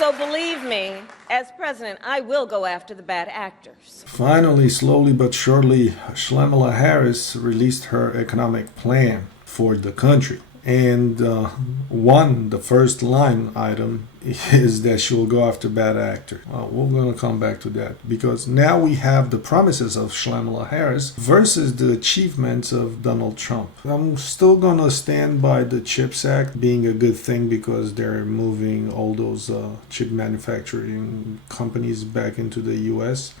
So believe me, as president, I will go after the bad actors. Finally, slowly but surely, Kamala Harris released her economic plan for the country. And the first line item is that she will go after bad actors. We're going to come back to that because now we have the promises of Kamala Harris versus the achievements of Donald Trump. I'm still going to stand by the CHIPS Act being a good thing because they're moving all those chip manufacturing companies back into the U.S.,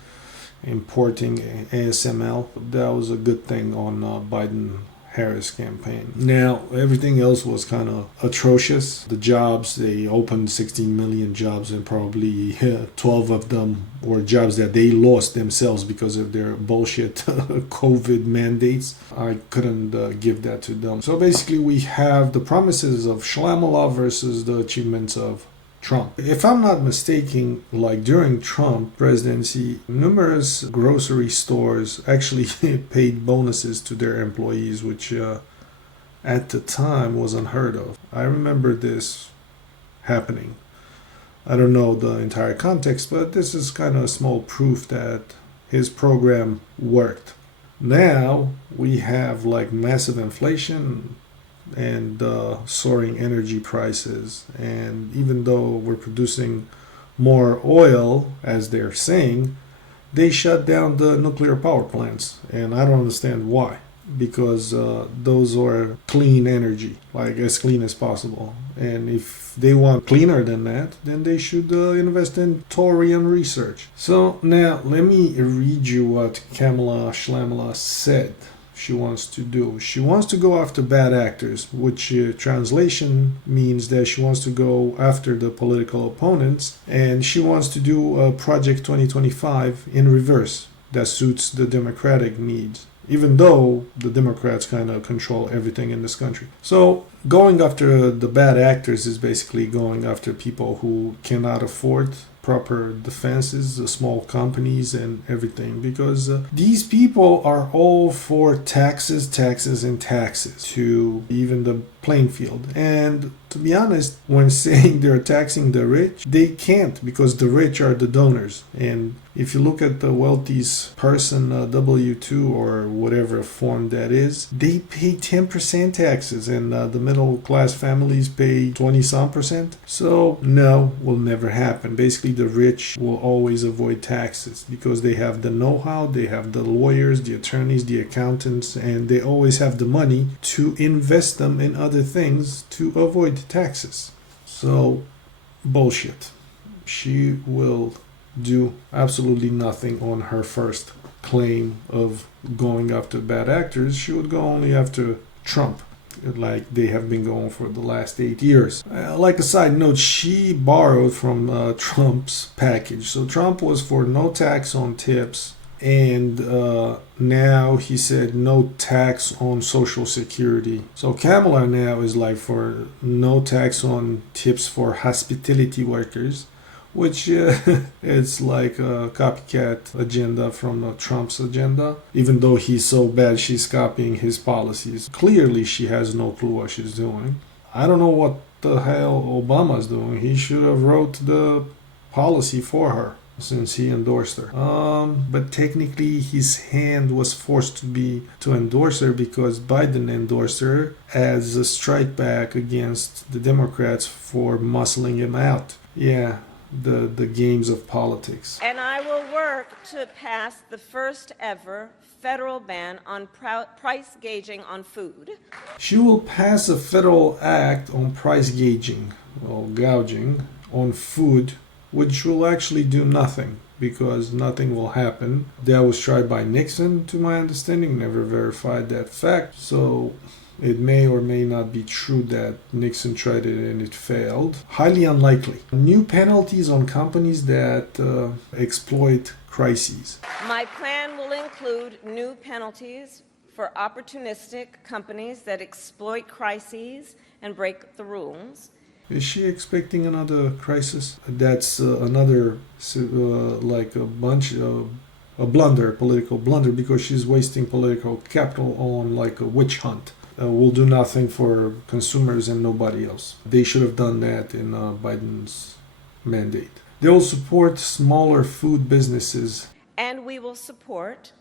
importing ASML. That was a good thing on Biden Harris campaign. Now, everything else was kind of atrocious. The jobs, they opened 16 million jobs and probably 12 of them were jobs that they lost themselves because of their bullshit COVID mandates. I couldn't give that to them. So basically, we have the promises of Shlamala versus the achievements of Trump. If I'm not mistaken, like during Trump presidency, numerous grocery stores actually paid bonuses to their employees, which at the time was unheard of. I remember this happening. I don't know the entire context, but this is kind of a small proof that his program worked. Now we have like massive inflation and soaring energy prices, and even though we're producing more oil as they're saying, they shut down the nuclear power plants, and I don't understand why, because those are clean energy, like as clean as possible, and if they want cleaner than that, then they should invest in thorium research. So now let me read you what Kamala Shlamala said she wants to do. She wants to go after bad actors, which translation means that she wants to go after the political opponents, and she wants to do a Project 2025 in reverse that suits the Democratic needs, even though the Democrats kind of control everything in this country. So going after the bad actors is basically going after people who cannot afford proper defenses, the small companies and everything, because these people are all for taxes, and taxes to even the playing field. And to be honest, when saying they're taxing the rich, they can't, because the rich are the donors. And if you look at the wealthiest person, W-2 or whatever form that is, they pay 10% taxes, and the middle class families pay 20-some%. So no, will never happen. Basically, the rich will always avoid taxes because they have the know-how, they have the lawyers, the attorneys, the accountants, and they always have the money to invest them in other things to avoid taxes. So bullshit. She will do absolutely nothing on her first claim of going after bad actors. She would go only after Trump, like they have been going for the last 8 years. Like a side note, she borrowed from Trump's package. So Trump was for no tax on tips, and now he said no tax on Social Security. So Kamala now is like for no tax on tips for hospitality workers, which it's like a copycat agenda from Trump's agenda. Even though he's so bad, she's copying his policies. Clearly, she has no clue what she's doing. I don't know what the hell Obama's doing. He should have wrote the policy for her, since he endorsed her. But technically his hand was forced to endorse her because Biden endorsed her as a strike back against the Democrats for muscling him out. Yeah, the games of politics. And I will work to pass the first ever federal ban on price gauging on food. She will pass a federal act on price gauging, or gouging, on food, which will actually do nothing because nothing will happen. That was tried by Nixon, to my understanding, never verified that fact. So it may or may not be true that Nixon tried it and it failed. Highly unlikely. New penalties on companies that exploit crises. My plan will include new penalties for opportunistic companies that exploit crises and break the rules. Is she expecting another crisis? That's another like a bunch of a blunder, political blunder, because she's wasting political capital on like a witch hunt. Will do nothing for consumers and nobody else. They should have done that in Biden's mandate. They'll support smaller food businesses. And we will support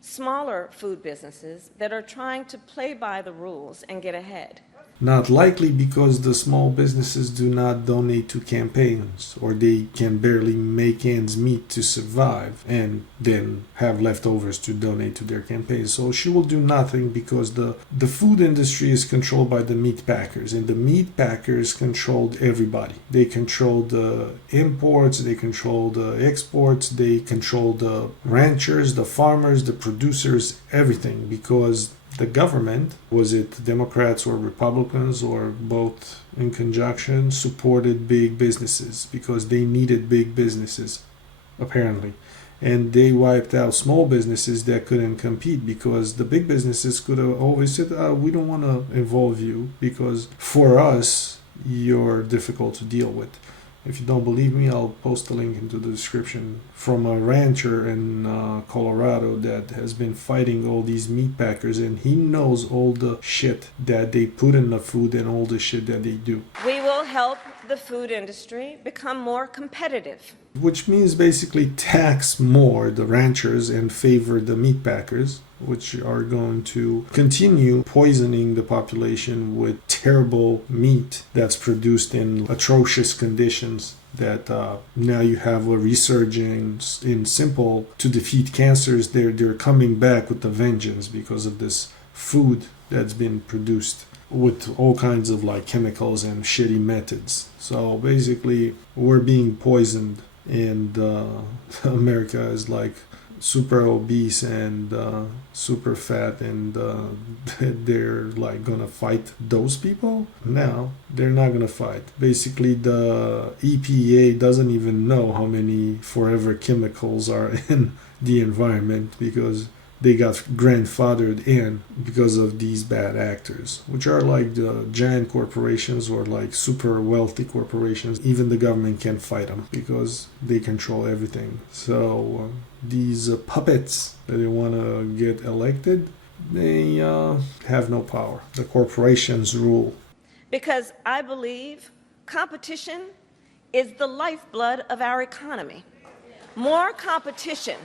smaller food businesses that are trying to play by the rules and get ahead. Not likely because the small businesses do not donate to campaigns, or they can barely make ends meet to survive and then have leftovers to donate to their campaigns. So she will do nothing because the food industry is controlled by the meat packers, and the meat packers controlled everybody. They control the imports, they control the exports, they control the ranchers, the farmers, the producers, everything, because the government, was it Democrats or Republicans or both in conjunction, supported big businesses because they needed big businesses, apparently. And they wiped out small businesses that couldn't compete because the big businesses could have always said, we don't want to involve you because for us, you're difficult to deal with. If you don't believe me, I'll post a link into the description from a rancher in Colorado that has been fighting all these meat packers, and he knows all the shit that they put in the food and all the shit that they do. We will help the food industry become more competitive. Which means basically tax more the ranchers and favor the meat packers, which are going to continue poisoning the population with terrible meat that's produced in atrocious conditions. That now you have a resurgence in simple to defeat cancers. They're coming back with a vengeance because of this food that's been produced with all kinds of like chemicals and shitty methods. So basically we're being poisoned, and America is like super obese and super fat, and they're like gonna fight those people? No, they're not gonna fight. Basically the EPA doesn't even know how many forever chemicals are in the environment because they got grandfathered in because of these bad actors, which are like the giant corporations or like super wealthy corporations. Even the government can't fight them because they control everything. So these puppets that they want to get elected, they have no power. The corporations rule. Because I believe competition is the lifeblood of our economy. More competition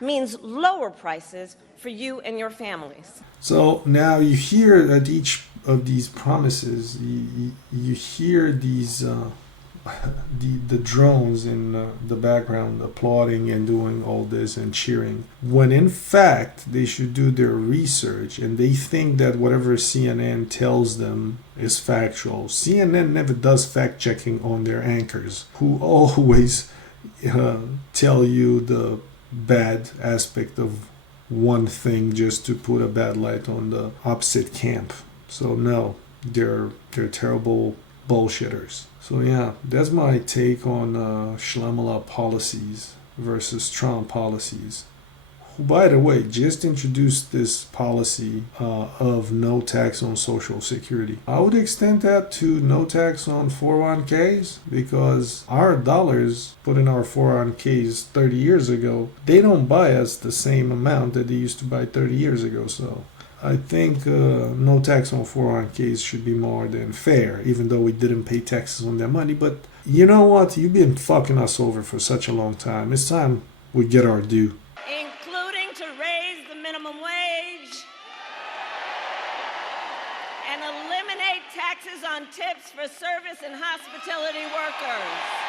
means lower prices for you and your families. So now you hear at each of these promises, you hear these the drones in the background applauding and doing all this and cheering, when in fact they should do their research, and they think that whatever CNN tells them is factual. CNN never does fact checking on their anchors, who always tell you the bad aspect of one thing just to put a bad light on the opposite camp. So no, they're terrible bullshitters. So yeah, that's my take on Shlamala policies versus Trump policies. Who, by the way, just introduced this policy of no tax on Social Security. I would extend that to no tax on 401ks, because our dollars put in our 401ks 30 years ago, they don't buy us the same amount that they used to buy 30 years ago. So I think no tax on 401ks should be more than fair, even though we didn't pay taxes on their money. But you know what? You've been fucking us over for such a long time. It's time we get our due. Including to raise the minimum wage and eliminate taxes on tips for service and hospitality workers.